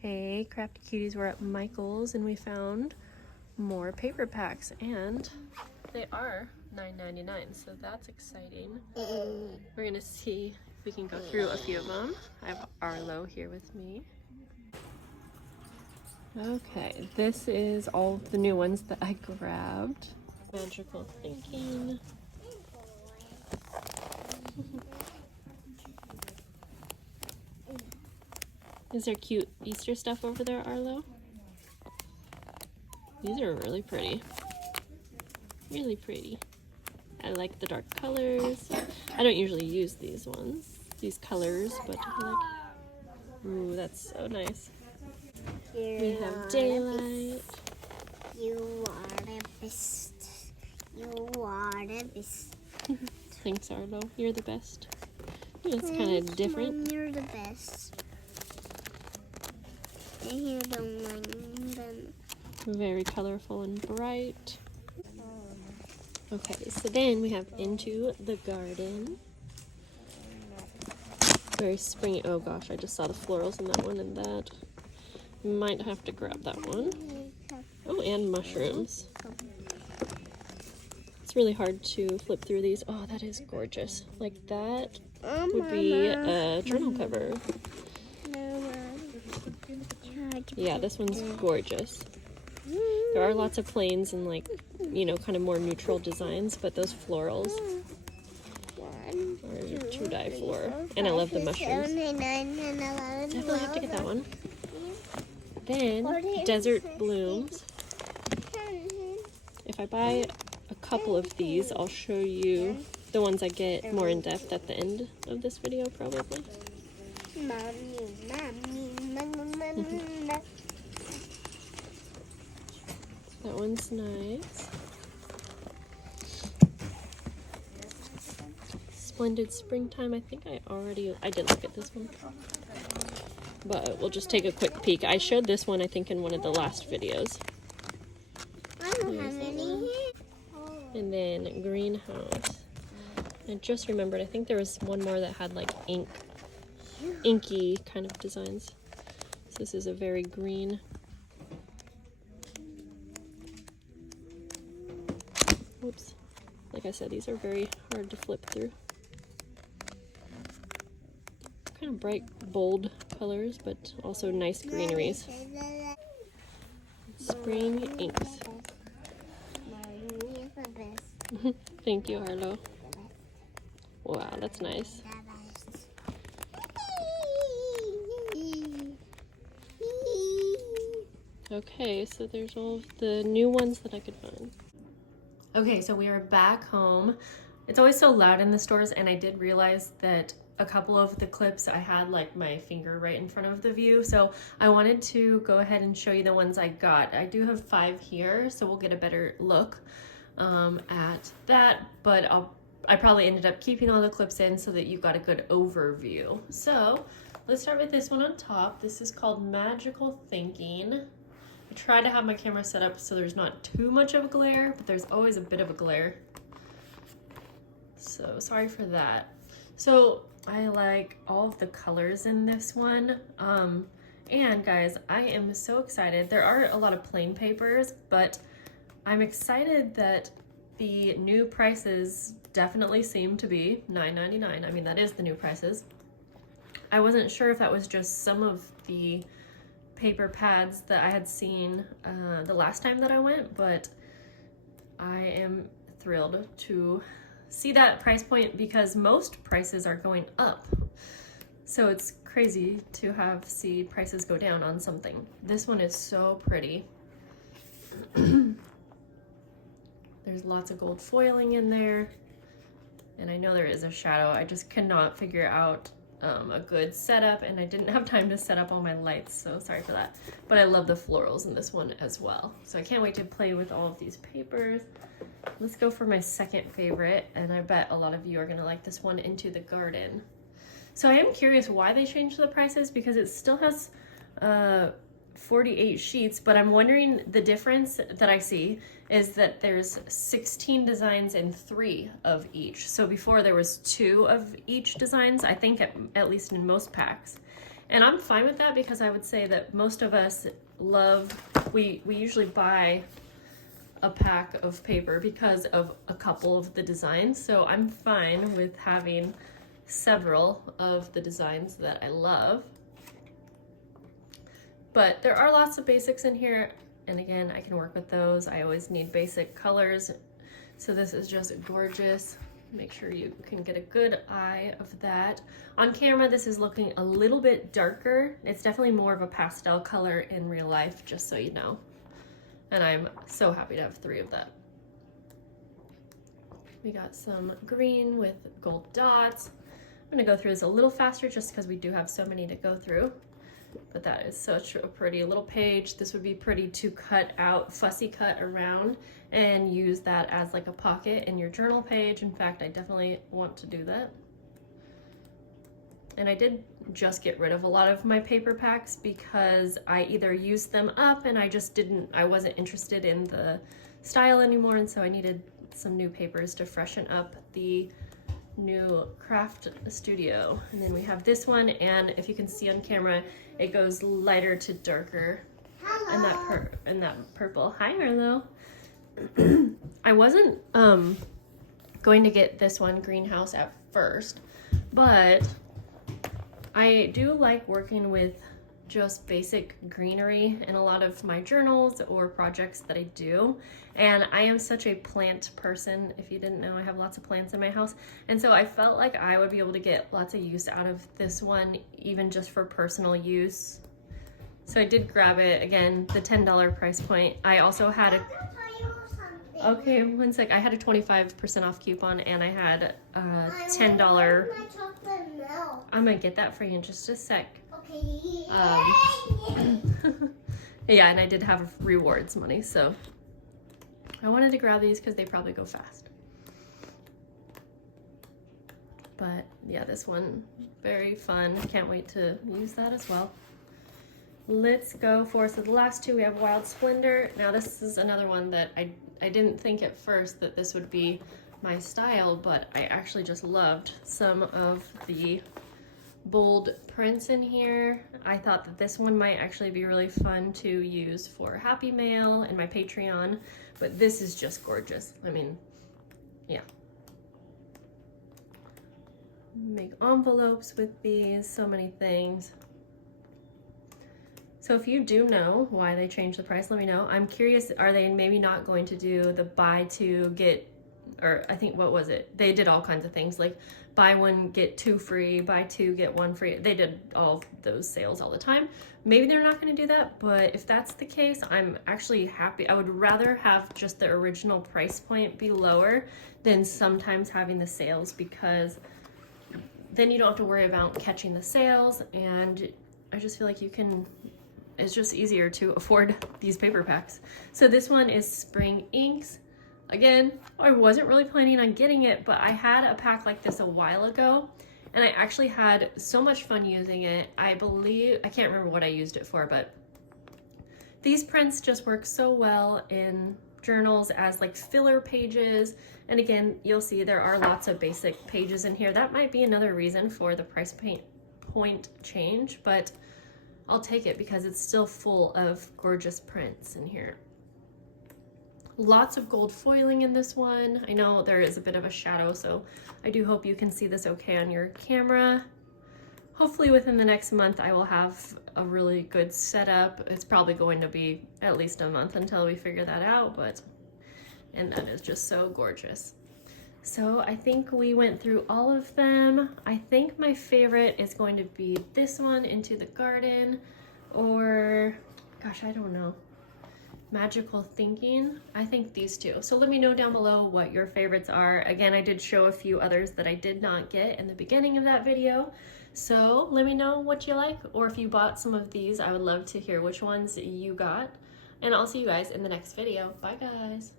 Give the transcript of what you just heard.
Hey, Crafty Cuties, we're at Michael's and we found more paper packs and they are $9.99, so that's exciting. We're gonna see if we can go through a few of them. I have Arlo here with me. Okay, this is all of the new ones that I grabbed. Magical Thinking. Is there cute Easter stuff over there, Arlo? These are really pretty. Really pretty. I like the dark colors. I don't usually use these ones, these colors, but I like. Ooh, that's so nice. We have Daylight. You are the best. You are the best. Thanks, Arlo. You're the best. Ooh, it's kind of different. Mom, you're the best. And you don't mind them. Very colorful and bright. Okay, so then we have Into the Garden. Very springy. Oh gosh, I just saw the florals in that one and that. Might have to grab that one. Oh, and mushrooms. It's really hard to flip through these. Oh, that is gorgeous. Like that would be a journal cover. Yeah, this one's gorgeous. There are lots of plains and like, you know, kind of more neutral designs, but those florals are to die for. And I love the mushrooms. Definitely have to get that one. Then, Desert Blooms. If I buy a couple of these, I'll show you the ones I get more in depth at the end of this video, probably. That one's nice. Splendid Springtime. I think I did look at this one. But we'll just take a quick peek. I showed this one, I think, in one of the last videos. I don't have any. And then Greenhouse. I just remembered, I think there was one more that had like inky kind of designs. So this is a very green. Whoops. Like I said, these are very hard to flip through. Kind of bright, bold colors, but also nice greeneries. Spring Inks. Thank you, Arlo. Wow, that's nice. Okay, so there's all of the new ones that I could find. Okay, so we are back home. It's always so loud in the stores, and I did realize that a couple of the clips I had like my finger right in front of the view, so I wanted to go ahead and show you the ones I got. I do have 5 here, so we'll get a better look at that, but I probably ended up keeping all the clips in so that you've got a good overview. So let's start with this one on top. This is called Magical Thinking. I try to have my camera set up so there's not too much of a glare, but there's always a bit of a glare. So sorry for that. So I like all of the colors in this one. And guys, I am so excited. There are a lot of plain papers, but I'm excited that the new prices definitely seem to be $9.99. I mean, that is the new prices. I wasn't sure if that was just some of the paper pads that I had seen the last time that I went, but I am thrilled to see that price point because most prices are going up. So it's crazy to see prices go down on something. This one is so pretty. There's lots of gold foiling in there. And I know there is a shadow. I just cannot figure out a good setup, and I didn't have time to set up all my lights, so sorry for that. But I love the florals in this one as well. So I can't wait to play with all of these papers. Let's go for my second favorite, and I bet a lot of you are gonna like this one, Into the Garden. So I am curious why they changed the prices because it still has 48 sheets, but I'm wondering the difference that I see is that there's 16 designs and 3 of each. So before there was 2 of each designs, I think at least in most packs. And I'm fine with that because I would say that most of us we usually buy a pack of paper because of a couple of the designs. So I'm fine with having several of the designs that I love. But there are lots of basics in here. And again, I can work with those. I always need basic colors. So this is just gorgeous. Make sure you can get a good eye of that. On camera, this is looking a little bit darker. It's definitely more of a pastel color in real life, just so you know. And I'm so happy to have 3 of that. We got some green with gold dots. I'm gonna go through this a little faster just because we do have so many to go through. But that is such a pretty little page. This would be pretty to cut out, fussy cut around and use that as like a pocket in your journal page. In fact, I definitely want to do that. And I did just get rid of a lot of my paper packs because I either used them up and I wasn't interested in the style anymore, and so I needed some new papers to freshen up the new craft studio. And then we have this one, and if you can see on camera, it goes lighter to darker. Hello. And that purple. Hi, Arlo. I wasn't going to get this one, greenhouse, at first, but I do like working with just basic greenery in a lot of my journals or projects that I do. And I am such a plant person. If you didn't know, I have lots of plants in my house. And so I felt like I would be able to get lots of use out of this one, even just for personal use. So I did grab it, again, the $10 price point. I also had a, okay, one sec. I had a 25% off coupon, and I had a $10. I'm gonna get that for you in just a sec. Okay. Yeah, and I did have rewards money, so I wanted to grab these because they probably go fast. But yeah, this one, very fun. Can't wait to use that as well. Let's go for, so the last 2, we have Wild Splendor. Now this is another one that I didn't think at first that this would be my style, but I actually just loved some of the bold prints in here. I thought that this one might actually be really fun to use for Happy Mail and my Patreon, but this is just gorgeous. I mean, yeah. Make envelopes with these, so many things. So if you do know why they changed the price, let me know. I'm curious, are they maybe not going to do the buy 2 get, or I think, what was it? They did all kinds of things like buy 1 get 2 free, buy 2 get 1 free. They did all of those sales all the time. Maybe they're not going to do that, but if that's the case, I'm actually happy. I would rather have just the original price point be lower than sometimes having the sales, because then you don't have to worry about catching the sales, and I just feel like it's just easier to afford these paper packs. So this one is Spring Inks. Again, I wasn't really planning on getting it, but I had a pack like this a while ago, and I actually had so much fun using it. I can't remember what I used it for, but these prints just work so well in journals as like filler pages. And again, you'll see there are lots of basic pages in here. That might be another reason for the price point change, but I'll take it because it's still full of gorgeous prints in here. Lots of gold foiling in this one. I know there is a bit of a shadow, so I do hope you can see this okay on your camera. Hopefully within the next month I will have a really good setup. It's probably going to be at least a month until we figure that out, and that is just so gorgeous. So I think we went through all of them. I think my favorite is going to be this one, Into the Garden, or gosh, I don't know. Magical Thinking. I think these two. So let me know down below what your favorites are. Again, I did show a few others that I did not get in the beginning of that video. So let me know what you like, or if you bought some of these, I would love to hear which ones you got. And I'll see you guys in the next video. Bye guys.